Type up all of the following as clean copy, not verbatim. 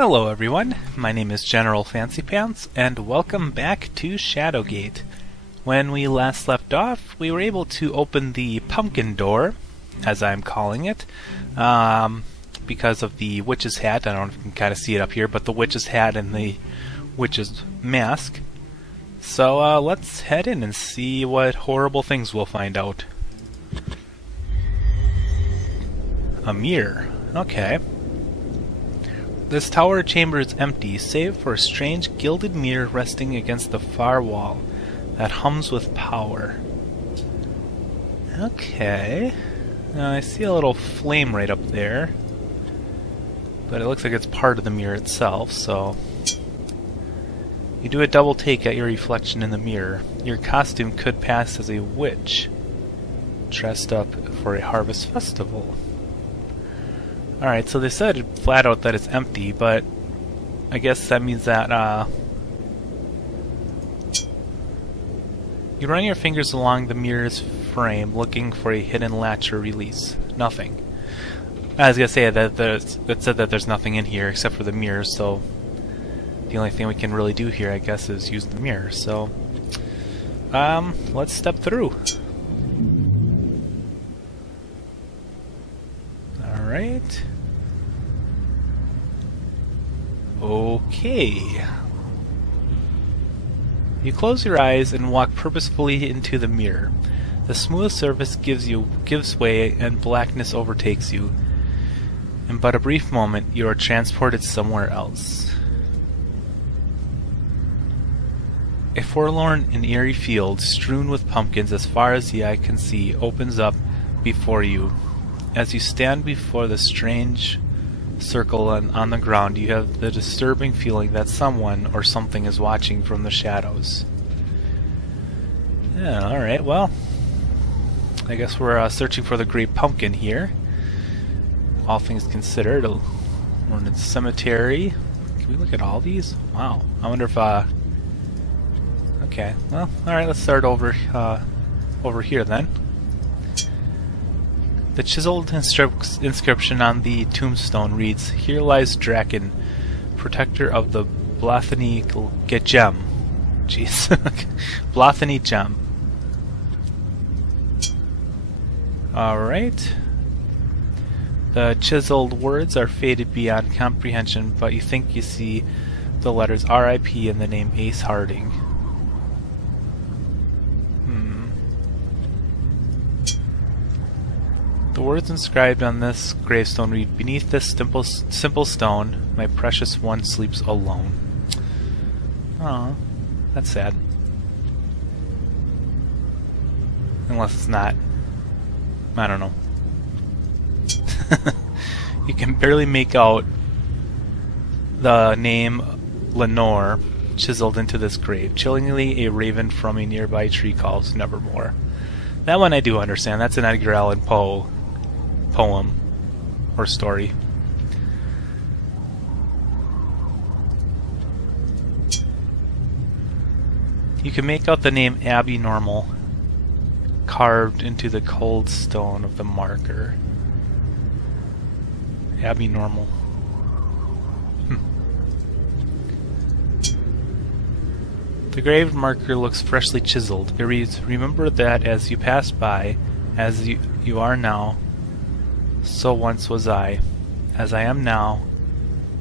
Hello everyone, my name is General Fancy Pants, and welcome back to Shadowgate. When we last left off, we were able to open the pumpkin door, as I'm calling it, because of the witch's hat. I don't know if you can kind of see it up here, but the witch's hat and the witch's mask. So let's head in and see what horrible things we'll find out. A mirror. Okay. This tower chamber is empty, save for a strange gilded mirror resting against the far wall that hums with power. Okay. I see a little flame right up there, but it looks like it's part of the mirror itself, so... You do a double take at your reflection in the mirror. Your costume could pass as a witch, dressed up for a harvest festival. Alright, so they said flat out that it's empty, but I guess that means that you run your fingers along the mirror's frame looking for a hidden latch or release. Nothing. I was going to say that it said that there's nothing in here except for the mirror, so the only thing we can really do here, I guess, is use the mirror. So, let's step through. Alright. Okay. You close your eyes and walk purposefully into the mirror. The smooth surface gives way and blackness overtakes you. In but a brief moment, you are transported somewhere else. A forlorn and eerie field, strewn with pumpkins as far as the eye can see, opens up before you. As you stand before the strange circle on the ground, you have the disturbing feeling that someone or something is watching from the shadows. Yeah, alright, well, I guess we're searching for the Great Pumpkin here. All things considered, we're in the cemetery. Can we look at all these? Wow, I wonder if, okay, well, alright, let's start over here then. The chiseled inscription on the tombstone reads, "Here lies Draken, protector of the Blathany Gem." Jeez. Blathany Gem. Alright. The chiseled words are faded beyond comprehension, but you think you see the letters R.I.P. and the name Ace Harding. The words inscribed on this gravestone read, "Beneath this simple stone, my precious one sleeps alone." Aw, that's sad. Unless it's not. I don't know. You can barely make out the name Lenore chiseled into this grave. Chillingly, a raven from a nearby tree calls nevermore. That one I do understand. That's an Edgar Allan Poe poem or story. You can make out the name Abby Normal carved into the cold stone of the marker. Abby Normal. The grave marker looks freshly chiseled. It reads, "Remember that as you pass by, as you are now, so once was I. As I am now,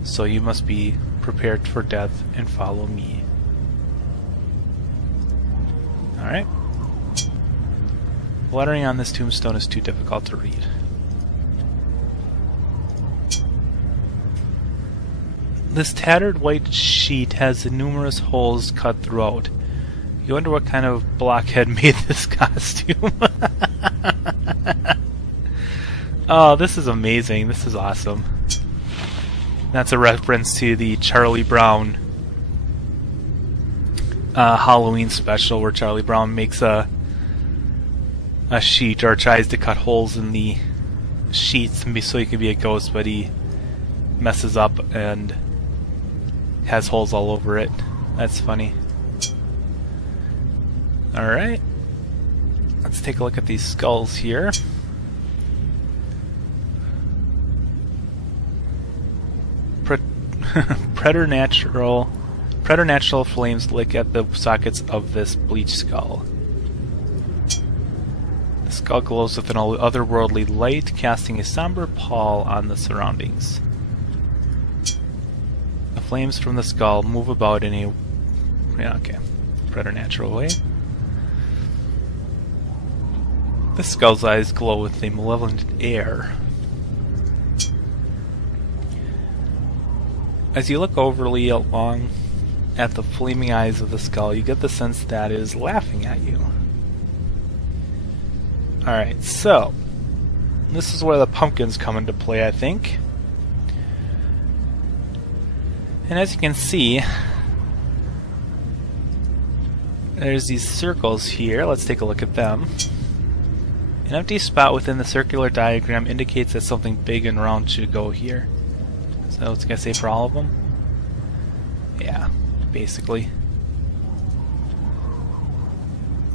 so you must be prepared for death and follow me." Alright. Lettering on this tombstone is too difficult to read. This tattered white sheet has numerous holes cut throughout. You wonder what kind of blockhead made this costume. Oh, this is amazing. This is awesome. That's a reference to the Charlie Brown Halloween special where Charlie Brown makes a sheet or tries to cut holes in the sheets so he can be a ghost, but he messes up and has holes all over it. That's funny. Alright. Let's take a look at these skulls here. Preternatural flames lick at the sockets of this bleached skull. The skull glows with an otherworldly light, casting a somber pall on the surroundings. The flames from the skull move about in a preternatural way. The skull's eyes glow with a malevolent air. As you look overly along at the flaming eyes of the skull, you get the sense that it is laughing at you. Alright, so this is where the pumpkins come into play, I think. And as you can see, there's these circles here. Let's take a look at them. An empty spot within the circular diagram indicates that something big and round should go here. So it's going to say for all of them? Yeah, basically.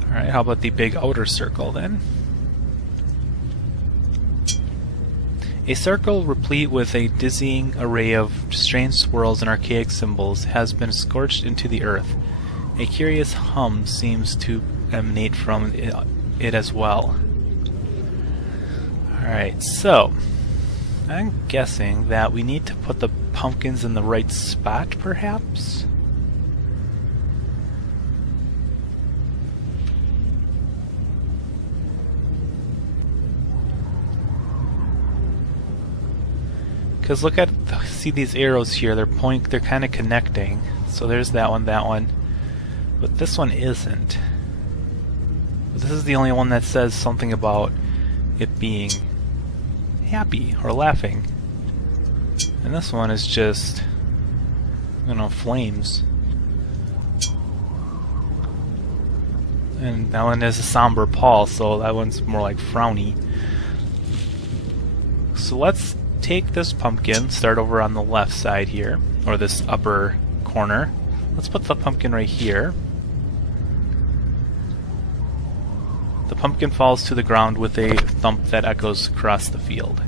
Alright, how about the big outer circle then? A circle replete with a dizzying array of strange swirls and archaic symbols has been scorched into the earth. A curious hum seems to emanate from it as well. Alright, so I'm guessing that we need to put the pumpkins in the right spot, perhaps? Because look at, see these arrows here, they're kind of connecting. So there's that one, but this one isn't. But this is the only one that says something about it being happy or laughing. And this one is just, flames. And that one is a somber pall, so that one's more like frowny. So let's take this pumpkin, start over on the left side here, or this upper corner. Let's put the pumpkin right here. The pumpkin falls to the ground with a thump that echoes across the field.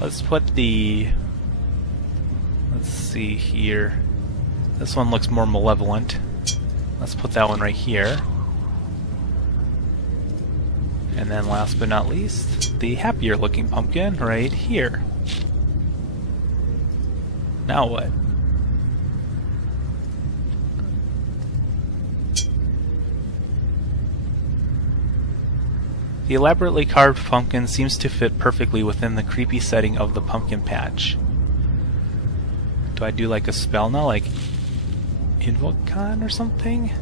Let's put let's see here. This one looks more malevolent. Let's put that one right here. And then last but not least, the happier looking pumpkin right here. Now what? The elaborately carved pumpkin seems to fit perfectly within the creepy setting of the pumpkin patch. Do I do like a spell now, like Invocon or something?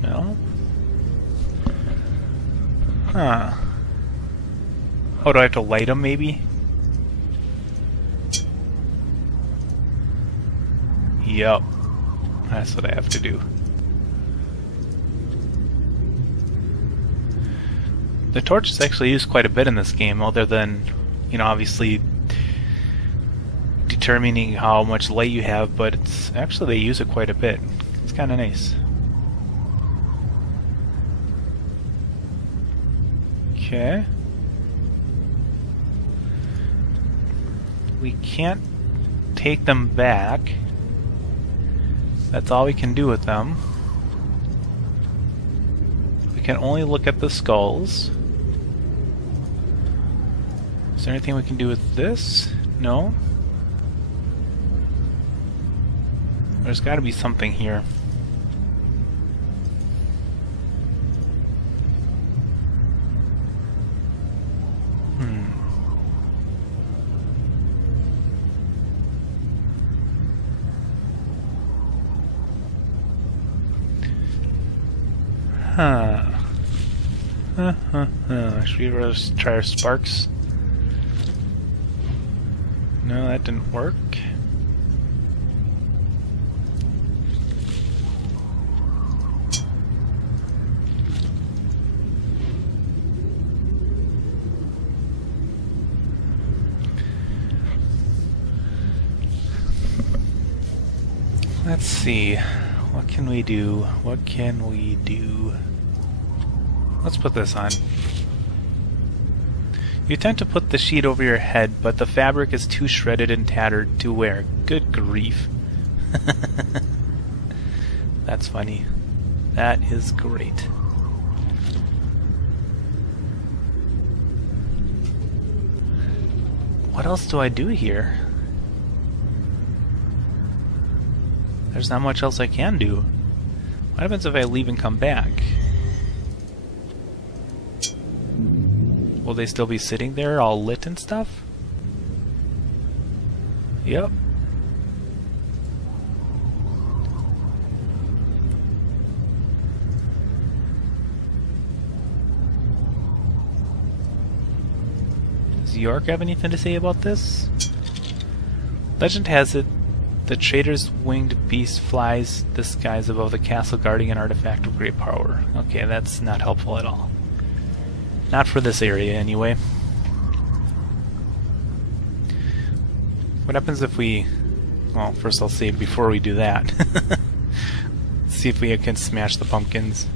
No? Huh. Oh, do I have to light them maybe? Yup. That's what I have to do. The torch is actually used quite a bit in this game, other than, obviously determining how much light you have, but it's actually they use it quite a bit. It's kind of nice. Okay. We can't take them back. That's all we can do with them. We can only look at the skulls. Is there anything we can do with this? No? There's got to be something here. Should we just try our sparks? No, that didn't work. Let's see. What can we do? What can we do? Let's put this on. You attempt to put the sheet over your head, but the fabric is too shredded and tattered to wear. Good grief. That's funny. That is great. What else do I do here? There's not much else I can do. What happens if I leave and come back? Will they still be sitting there all lit and stuff? Yep. Does York have anything to say about this? Legend has it the trader's winged beast flies the skies above the castle guarding an artifact of great power. Okay, that's not helpful at all. Not for this area, anyway. What happens if we... Well, first I'll save before we do that. See if we can smash the pumpkins.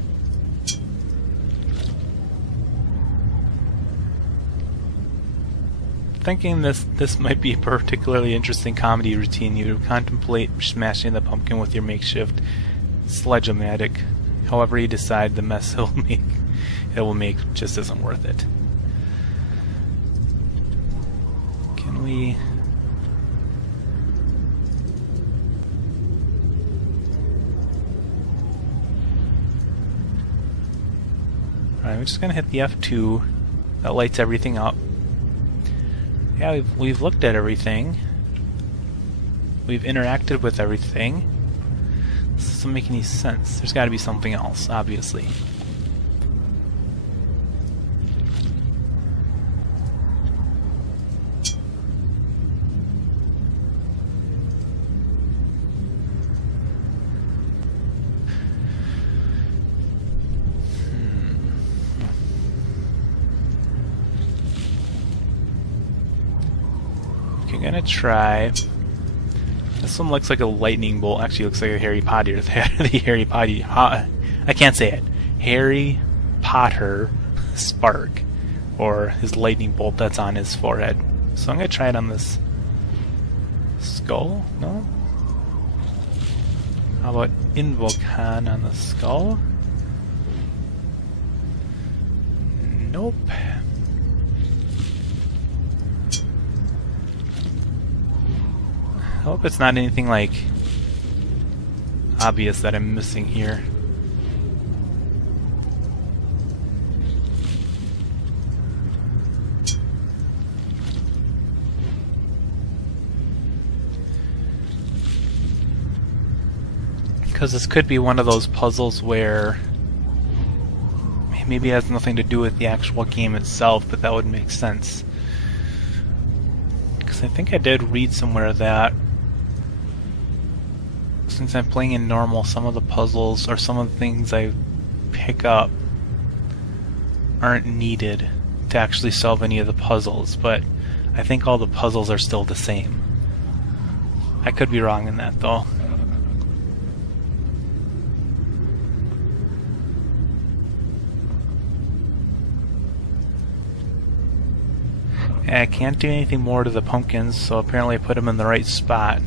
Thinking this might be a particularly interesting comedy routine, you contemplate smashing the pumpkin with your makeshift sledge-o-matic. However you decide, the mess it will make just isn't worth it. Can we... Alright, we're just gonna hit the F2. That lights everything up. Yeah, we've looked at everything. We've interacted with everything. This doesn't make any sense. There's got to be something else, obviously. I'm gonna try. This one looks like a lightning bolt. Actually, looks like a Harry Potter. The Harry Potter. I can't say it. Harry Potter spark, or his lightning bolt that's on his forehead. So I'm gonna try it on this skull. No. How about Invocon on the skull? Nope. I hope it's not anything like obvious that I'm missing here. Because this could be one of those puzzles where maybe it has nothing to do with the actual game itself, but that would make sense. Because I think I did read somewhere that since I'm playing in normal, some of the puzzles or some of the things I pick up aren't needed to actually solve any of the puzzles, but I think all the puzzles are still the same. I could be wrong in that, though. And I can't do anything more to the pumpkins, so apparently I put them in the right spot.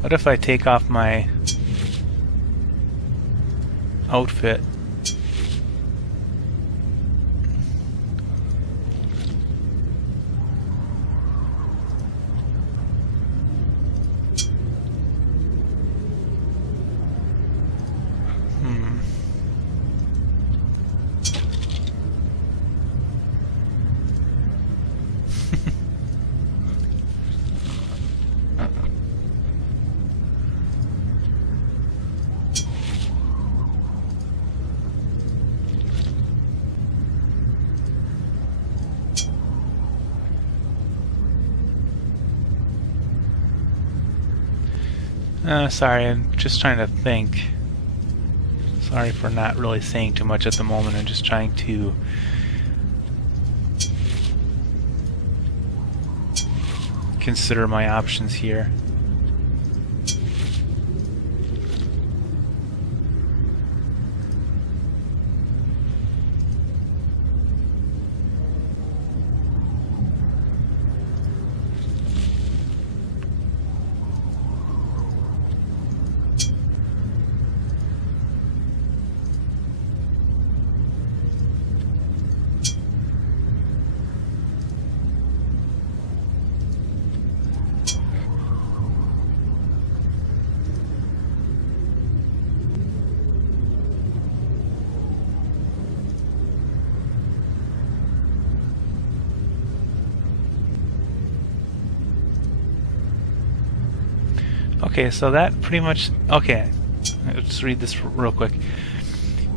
What if I take off my outfit? Sorry, I'm just trying to think. Sorry for not really saying too much at the moment. I'm just trying to consider my options here. Okay, so that pretty much... Okay, let's read this real quick.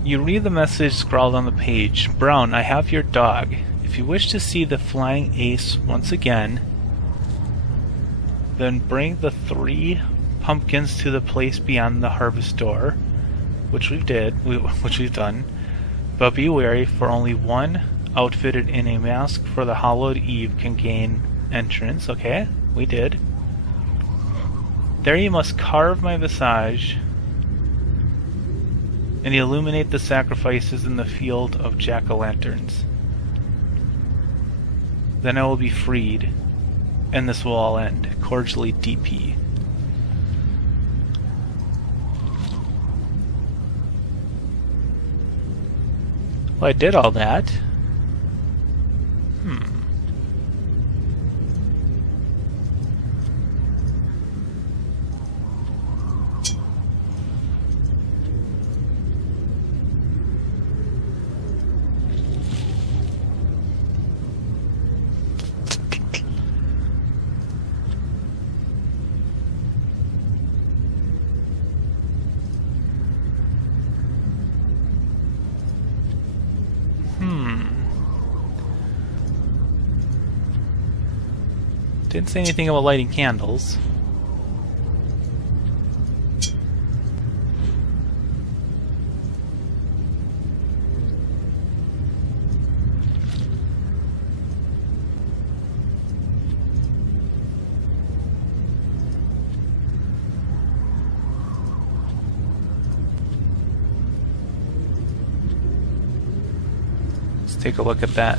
You read the message scrawled on the page. Brown, I have your dog. If you wish to see the flying ace once again, then bring the 3 pumpkins to the place beyond the harvest door, which we've done. But be wary, for only one outfitted in a mask for the hallowed eve can gain entrance. Okay, we did. There you must carve my visage and illuminate the sacrifices in the field of jack-o'-lanterns. Then I will be freed, and this will all end. Cordially, DP. Well, I did all that. Didn't say anything about lighting candles. Let's take a look at that.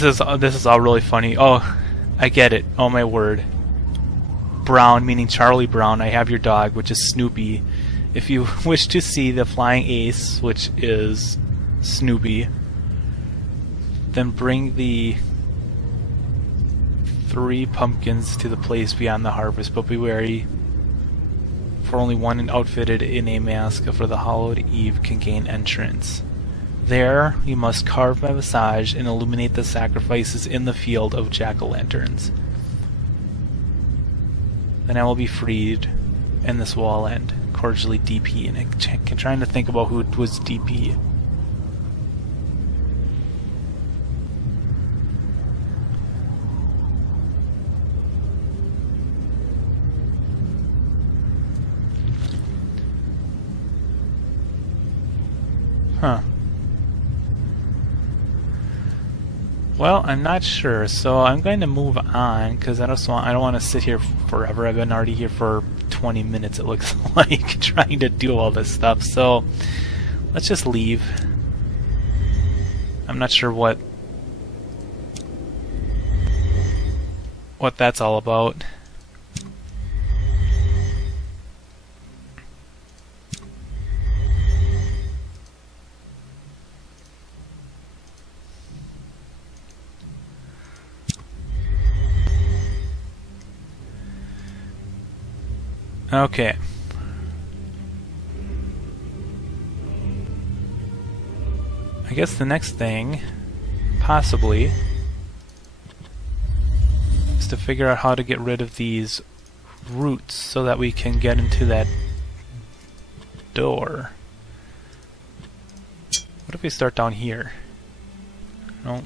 This is all really funny. Oh, I get it. Oh my word. Brown, meaning Charlie Brown, I have your dog, which is Snoopy. If you wish to see the flying ace, which is Snoopy, then bring the 3 pumpkins to the place beyond the harvest, but be wary, for only one outfitted in a mask for the hallowed eve can gain entrance. There you must carve my visage and illuminate the sacrifices in the field of jack-o'-lanterns. Then I will be freed, and this will all end. Cordially, DP. And I'm trying to think about who was DP. Huh. Well, I'm not sure, so I'm going to move on because I don't want to sit here forever. I've been already here for 20 minutes, it looks like, trying to do all this stuff. So let's just leave. I'm not sure what that's all about. Okay. I guess the next thing, possibly, is to figure out how to get rid of these roots so that we can get into that door. What if we start down here? No.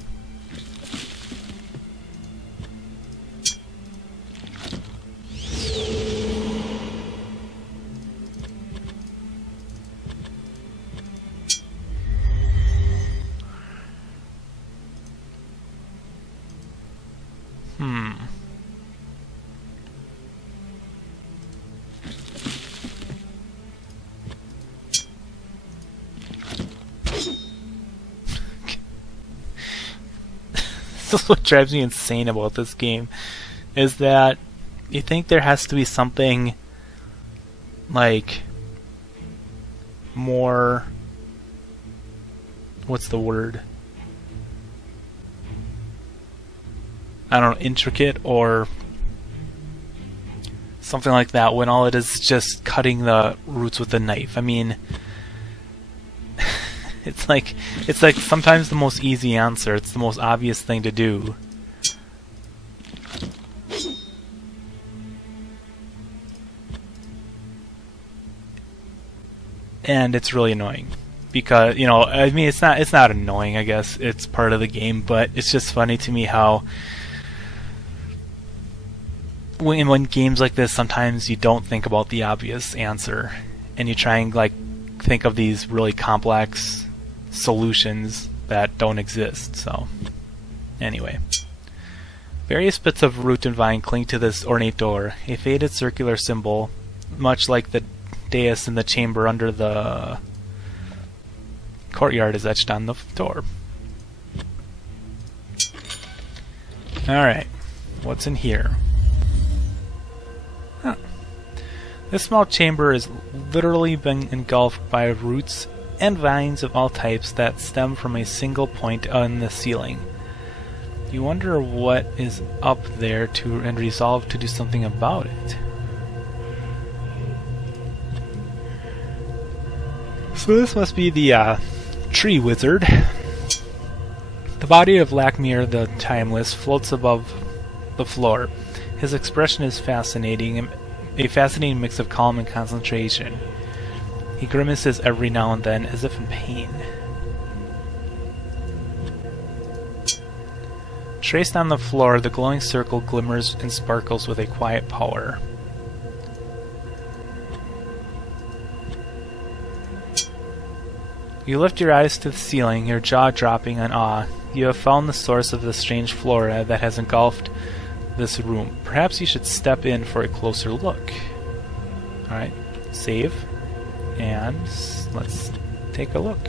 This is what drives me insane about this game, is that you think there has to be something like more, what's the word? I don't know, intricate or something like that, when all it is just cutting the roots with a knife. I mean, It's like sometimes the most easy answer. It's the most obvious thing to do. And it's really annoying. Because, you know, I mean, it's not annoying, I guess. It's part of the game, but it's just funny to me how when games like this, sometimes you don't think about the obvious answer, and you try and like think of these really complex solutions that don't exist. So, anyway. Various bits of root and vine cling to this ornate door, a faded circular symbol, much like the dais in the chamber under the courtyard is etched on the door. Alright, what's in here? Huh. This small chamber is literally been engulfed by roots and vines of all types that stem from a single point on the ceiling. You wonder what is up there and resolve to do something about it. So this must be the tree wizard. The body of Lakmir the Timeless floats above the floor. His expression is fascinating, a fascinating mix of calm and concentration. He grimaces every now and then, as if in pain. Traced on the floor, the glowing circle glimmers and sparkles with a quiet power. You lift your eyes to the ceiling, your jaw dropping in awe. You have found the source of the strange flora that has engulfed this room. Perhaps you should step in for a closer look. Alright, save. And let's take a look.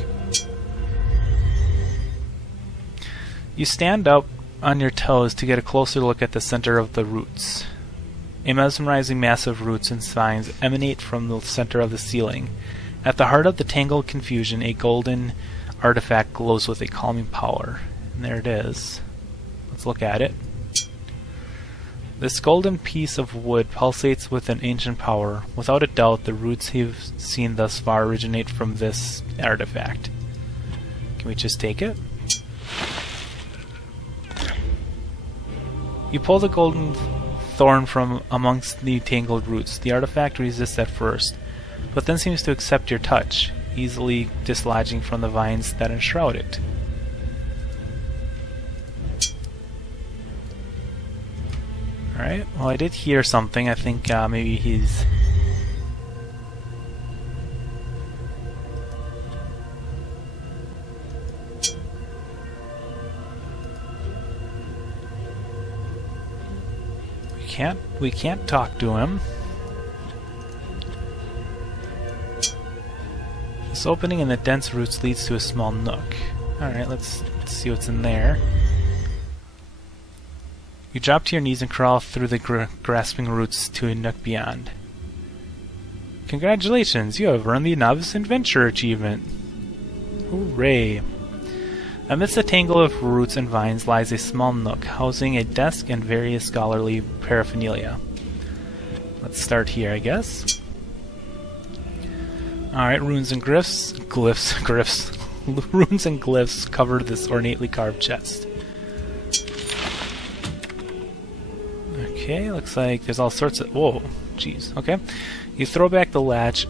You stand up on your toes to get a closer look at the center of the roots. A mesmerizing mass of roots and vines emanate from the center of the ceiling. At the heart of the tangled confusion, a golden artifact glows with a calming power. And there it is. Let's look at it. This golden piece of wood pulsates with an ancient power. Without a doubt, the roots you've seen thus far originate from this artifact. Can we just take it? You pull the golden thorn from amongst the tangled roots. The artifact resists at first, but then seems to accept your touch, easily dislodging from the vines that enshroud it. Alright, well I did hear something. I think maybe he's... We can't talk to him. This opening in the dense roots leads to a small nook. Alright, let's see what's in there. You drop to your knees and crawl through the grasping roots to a nook beyond. Congratulations, you have earned the Novice Adventurer achievement. Hooray! Amidst a tangle of roots and vines lies a small nook, housing a desk and various scholarly paraphernalia. Let's start here, I guess. Alright, runes and glyphs. Runes and glyphs cover this ornately carved chest. Okay, looks like there's all sorts of... Whoa, jeez, okay. You throw back the latch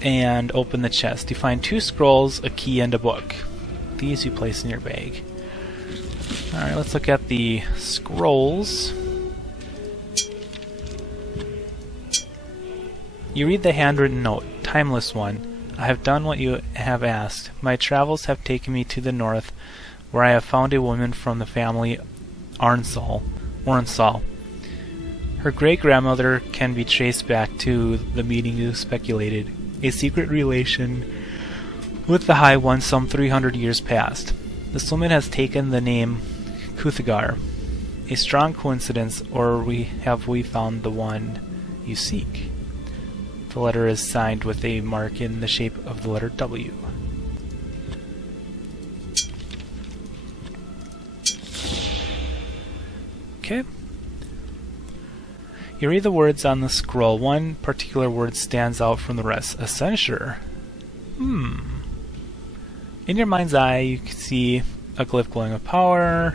and open the chest. You find 2 scrolls, a key, and a book. These you place in your bag. Alright, let's look at the scrolls. You read the handwritten note. Timeless one. I have done what you have asked. My travels have taken me to the north, where I have found a woman from the family Arnsal. Her great-grandmother can be traced back to the meeting you speculated, a secret relation with the High One some 300 years past. This woman has taken the name Kuthagar. A strong coincidence, or have we found the one you seek? The letter is signed with a mark in the shape of the letter W. Okay. You read the words on the scroll. One particular word stands out from the rest. A censure. In your mind's eye, you can see a glyph glowing with power,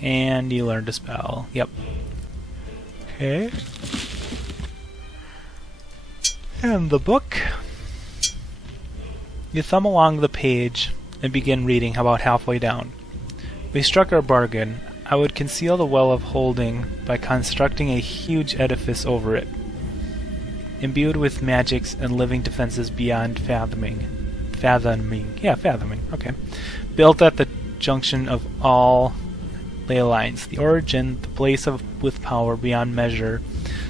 and you learned a spell. Yep. Okay. And the book. You thumb along the page and begin reading about halfway down. We struck our bargain. I would conceal the Well of Holding by constructing a huge edifice over it, imbued with magics and living defenses beyond fathoming. Fathoming, okay. Built at the junction of all ley lines, the origin, the place with power beyond measure,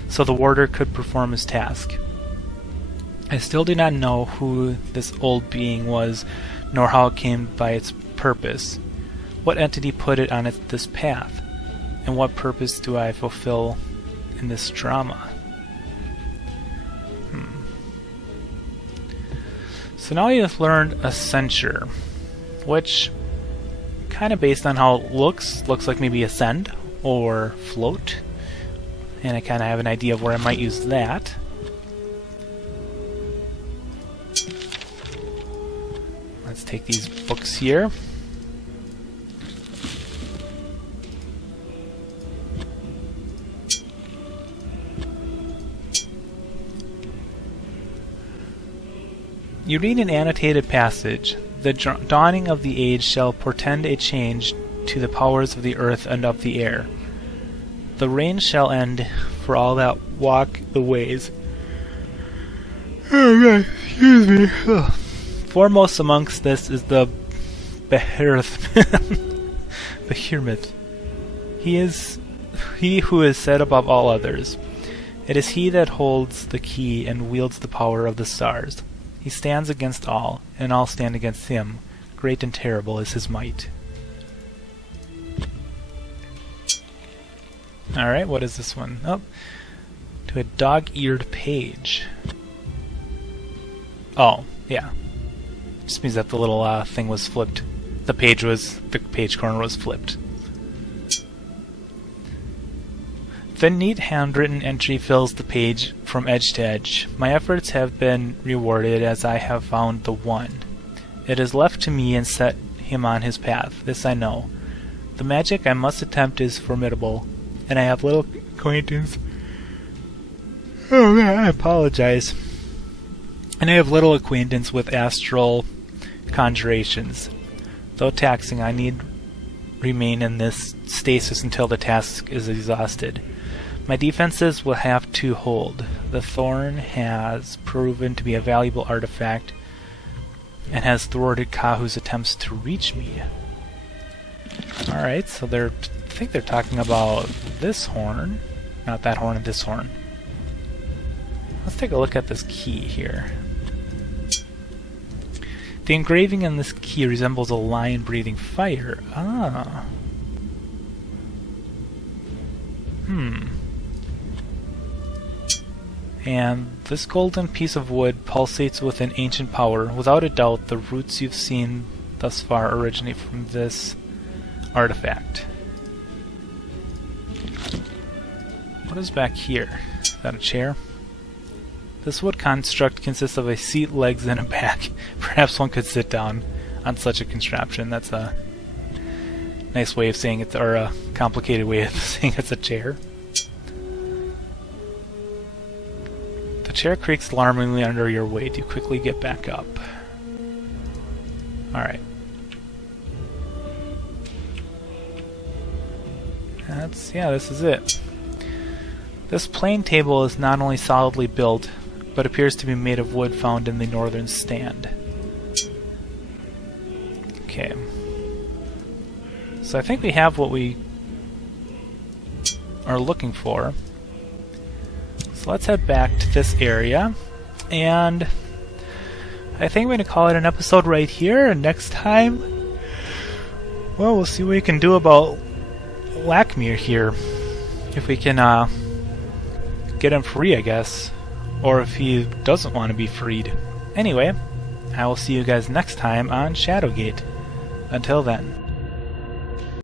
so the warder could perform his task. I still do not know who this old being was, nor how it came by its purpose. What entity put it on this path? And what purpose do I fulfill in this drama? So now you've learned a censure, which, kind of based on how it looks like maybe ascend or float. And I kind of have an idea of where I might use that. Let's take these books here. You read an annotated passage. The dawning of the age shall portend a change to the powers of the earth and of the air. The rain shall end for all that walk the ways. Oh God, excuse me. Ugh. Foremost amongst this is the Behemoth. He who is set above all others. It is he that holds the key and wields the power of the stars. He stands against all, and all stand against him. Great and terrible is his might. Alright, what is this one? Oh, to a dog-eared page. Oh, yeah. Just means that the little thing was flipped. The page corner was flipped. The neat handwritten entry fills the page from edge to edge. My efforts have been rewarded as I have found the one. It is left to me and set him on his path. This I know. The magic I must attempt is formidable, and I have little acquaintance. Oh man, I apologize. And I have little acquaintance with astral conjurations. Though taxing, I need remain in this stasis until the task is exhausted. My defenses will have to hold. The thorn has proven to be a valuable artifact and has thwarted Kahu's attempts to reach me. Alright, so I think they're talking about this horn. Not that horn, this horn. Let's take a look at this key here. The engraving in this key resembles a lion breathing fire. Ah. And this golden piece of wood pulsates with an ancient power. Without a doubt, the roots you've seen thus far originate from this artifact. What is back here? Is that a chair? This wood construct consists of a seat, legs, and a back. Perhaps one could sit down on such a contraption. That's a nice way of saying it, or a complicated way of saying it's a chair. The chair creaks alarmingly under your weight. You quickly get back up. Alright. This is it. This plain table is not only solidly built, but appears to be made of wood found in the northern stand. Okay. So I think we have what we are looking for. So let's head back to this area, and I think we're going to call it an episode right here, and next time, well, we'll see what we can do about Lakmir here. If we can get him free, I guess. Or if he doesn't want to be freed. Anyway, I will see you guys next time on Shadowgate. Until then.